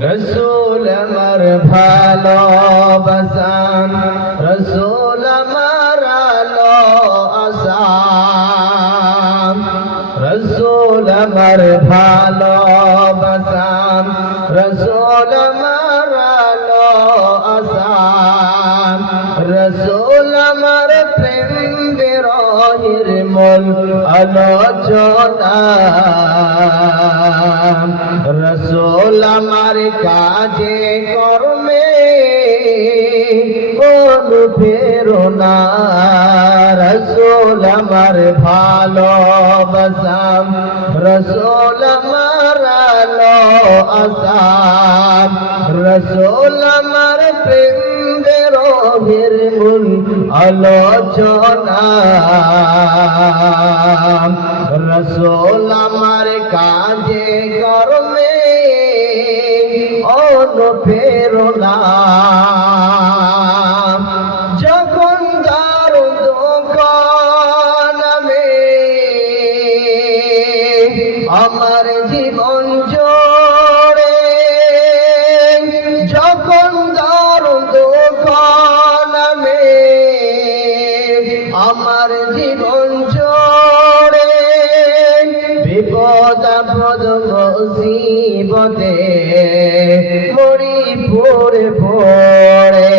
রসুল আমার ভালোবাসা, রসুল আমার আলো আশা, রসুল আমার ভালোবাসা, রসুল আমার আলো আশা, রসুল আমার প্রেম বিরহের মূল আলোচনা, রসুল আমার কাজে কর্মে কোনো প্রেরণা, রসুল আমার ভালোবাসা, রসুল আমার আলো আশা, রসুল আমার প্রেম বিরহের মূল আলোচনা, রসুল আমার কাজে কর্মে অনুপ্রেরণা। যখন দারুণ দুঃখ নামে আমার জীবন জোড়ে, যখন দারুণ দুঃখ নামে আমার জীবন জোড়ে, বিপদ আপদ মুসিবতে মরি পড়ে পড়ে,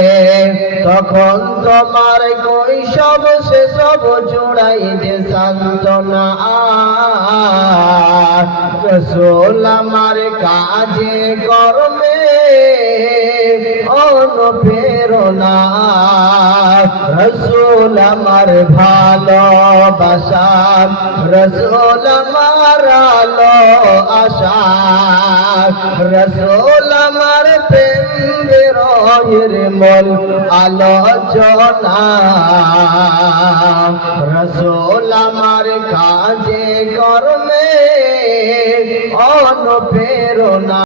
তখন তোমার কৈশব সেসব জোড়াই যে সান্ত্বনা, রসুল আমার কাজে কর্মে অনুপ্রেরণা, রসুল আমার ভালোবাসা, রসুল আমার আলো আশা, রসুল আমার প্রেম বিরহের মূল আলোচনা, রসুল আমার কাজে কর্মে অনুপ্রেরণা।